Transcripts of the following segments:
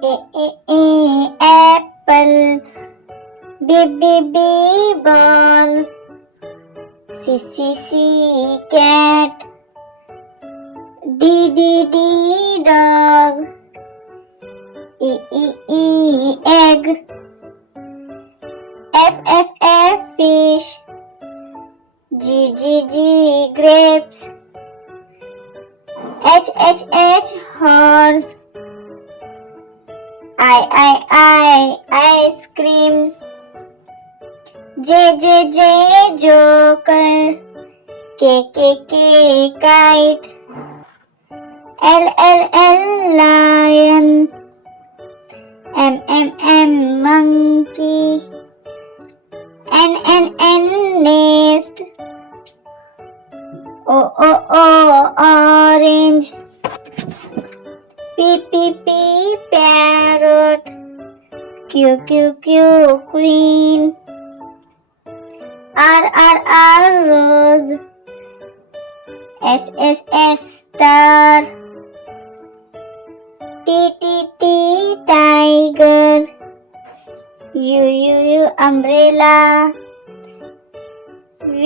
A apple. B ball. C cat. D dog. E egg. F fish. G grapes. H horse. I ice cream. J joker. K kite. L lion. M monkey. N nest. O orange. P parrot. Q queen. R rose. S star. T tiger. U umbrella. V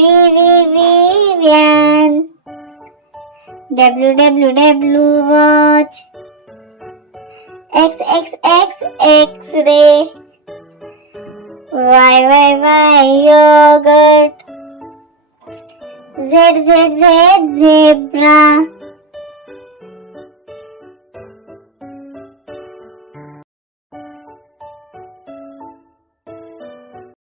van. W watch. X X-ray. Y yogurt. Z zebra.